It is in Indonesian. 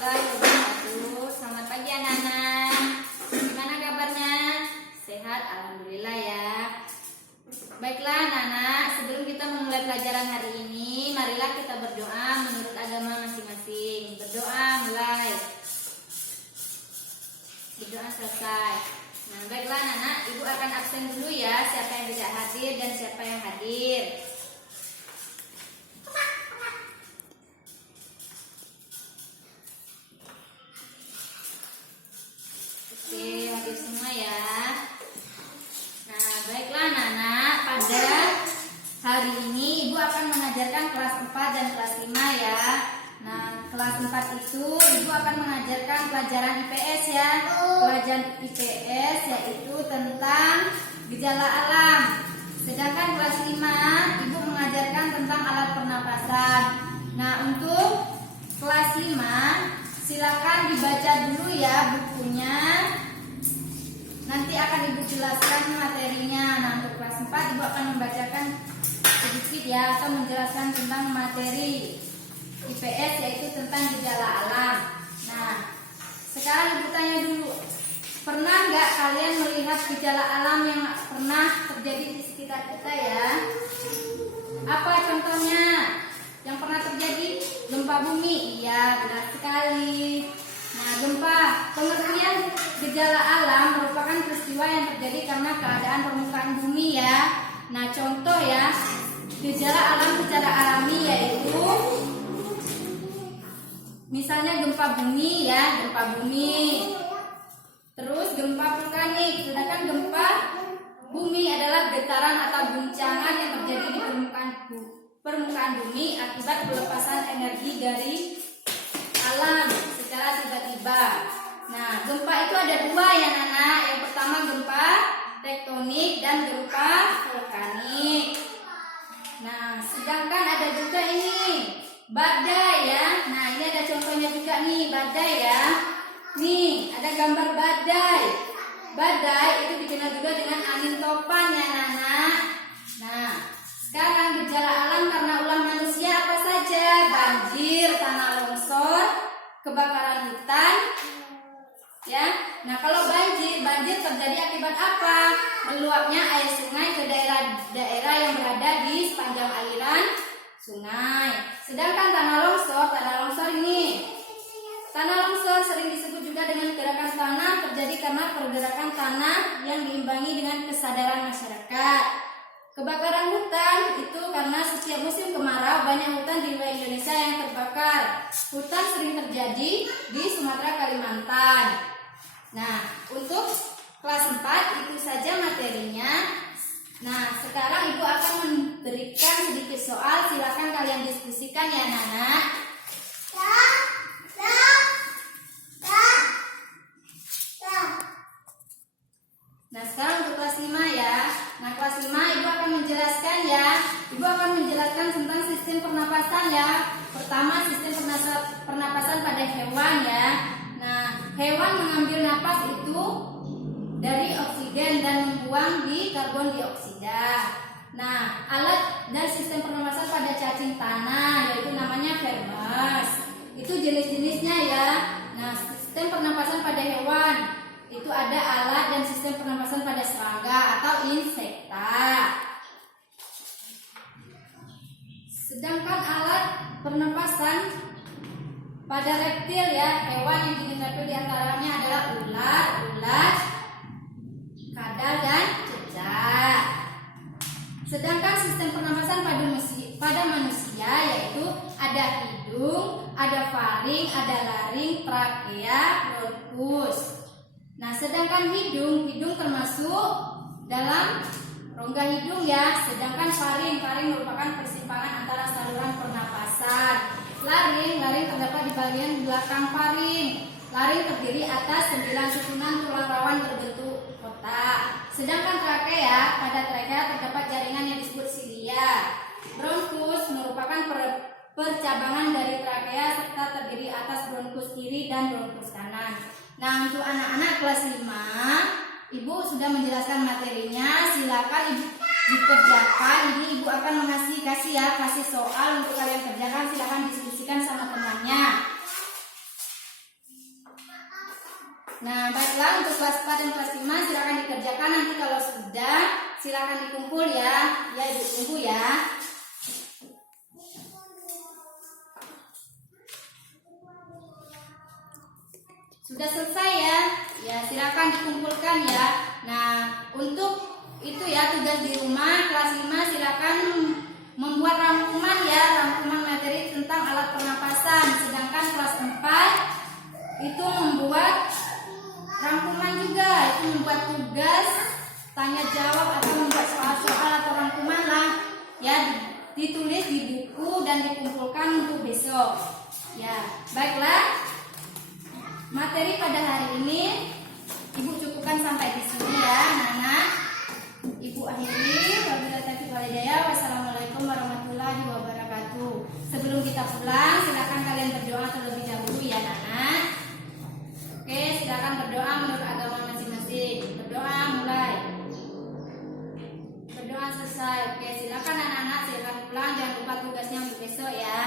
warahmatullahi wabarakatuh. Selamat pagi anak-anak. Gimana kabarnya? Sehat? Alhamdulillah ya. Baiklah anak-anak, sebelum kita memulai pelajaran hari ini, marilah kita berdoa menurut agama masing-masing. Berdoa mulai. Berdoa selesai. Nah, baiklah anak-anak, ibu akan absen dulu ya. Siapa yang tidak hadir dan siapa yang hadir. Oke, hadir semua ya. Nah, baiklah anak-anak, pada hari ini ibu akan mengajarkan kelas 4 dan kelas 5 ya. Nah, kelas 4 itu ibu akan mengajarkan pelajaran IPS ya. Pelajaran IPS yaitu tentang gejala alam. Sedangkan kelas 5 ibu mengajarkan tentang alat pernapasan. Nah, untuk kelas 5 silakan dibaca dulu ya bukunya. Nanti akan ibu jelaskan materinya. Nah, untuk kelas 4 ibu akan membacakan sedikit ya, atau menjelaskan tentang materi IPS yaitu tentang gejala alam. Nah, sekarang ibu tanya dulu, pernah nggak kalian melihat gejala alam yang pernah terjadi di sekitar kita ya? Apa contohnya yang pernah terjadi? Gempa bumi, iya benar sekali. Nah, gempa, pengertian gejala alam merupakan peristiwa yang terjadi karena keadaan permukaan bumi ya. Nah, contoh ya, gejala alam secara alami yaitu misalnya gempa bumi ya, gempa bumi. Terus gempa vulkanik, sedangkan gempa bumi adalah getaran atau guncangan yang terjadi di permukaan bumi akibat pelepasan energi dari alam secara tiba-tiba. Nah, gempa itu ada dua ya Nana. Yang pertama gempa tektonik dan gempa vulkanik. Nah, sedangkan ada juga ini badai ya. Nah, ini ada contohnya juga nih badai ya. Nih, ada gambar badai. Badai itu dikenal juga dengan angin topan ya Nana. Nah, sekarang gejala alam karena ulah manusia apa saja? Banjir, tanah longsor, kebakaran hutan. Ya. Nah, kalau banjir terjadi akibat apa? Meluapnya air sungai ke daerah-daerah yang berada di sepanjang aliran sungai. Sedangkan tanah longsor ini. Tanah longsor sering disebut juga dengan gerakan tanah terjadi karena pergerakan tanah yang diimbangi dengan kesadaran masyarakat. Kebakaran hutan itu karena setiap musim kemarau banyak hutan di wilayah Indonesia yang terbakar. Hutan sering terjadi di Sumatera, Kalimantan. Nah, untuk kelas 4 itu saja materinya. Nah, sekarang ibu akan memberikan sedikit soal. Silakan kalian diskusikan ya Nana. Nah, sekarang untuk kelas 5 ya. Nah, kelas 5 ibu akan menjelaskan ya. Ibu akan menjelaskan tentang sistem pernapasan ya. Pertama, sistem pernapasan pada hewan ya. Nah, hewan mengambil napas itu dari oksigen dan membuang di karbon dioksida. Nah, alat dan sistem pernapasan pada cacing tanah yaitu namanya vermes. Itu jenis-jenisnya ya. Nah, sistem pernapasan pada hewan itu ada alat dan sistem pernapasan pada serangga atau insekta. Sedangkan alat pernapasan pada reptil ya, hewan yang dikenal diantaranya adalah ular, kadal dan cecak. Sedangkan sistem pernapasan pada manusia yaitu ada hidung, ada faring, ada laring, trakea, bronkus. Nah, sedangkan hidung termasuk dalam rongga hidung ya. Sedangkan faring merupakan persimpangan antara saluran pernapasan. Laring terdapat di bagian belakang faring. Laring terdiri atas 9 susunan tulang rawan berbentuk kotak. Sedangkan pada trakea terdapat jaringan yang disebut silia. Bronkus merupakan percabangan dari trakea serta terdiri atas bronkus kiri dan bronkus kanan. Nah, untuk anak-anak kelas 5, ibu sudah menjelaskan materinya. Silakan ibu dikerjakan. Ini ibu akan kasih soal untuk kalian kerjakan. Silakan diskusikan sama temannya. Nah, baiklah untuk kelas 4 dan kelas 5 silakan dikerjakan. Nanti kalau sudah silakan dikumpul ya. Ya, Ibu tunggu ya. Sudah selesai ya? Ya, silakan dikumpulkan ya. Nah, untuk itu ya tugas di rumah kelas 5 silakan membuat rangkuman ya, rangkuman materi tentang alat pernapasan. Sedangkan kelas 4 itu membuat rangkuman juga, itu membuat tugas tanya jawab atau membuat soal-soal atau rangkuman lah ya, ditulis di buku dan dikumpulkan untuk besok. Ya, baiklah. Materi pada hari ini Ibu cukupkan sampai di sini ya, anak-anak. Ibu akhiri. Wabillahi taufiq wal hidayah. Wassalamualaikum warahmatullahi wabarakatuh. Sebelum kita pulang, silakan kalian berdoa terlebih dahulu ya, anak-anak. Oke, silakan berdoa menurut agama masing-masing. Berdoa mulai. Berdoa selesai. Oke, silakan anak-anak, silakan pulang. Jangan lupa tugasnya untuk besok ya.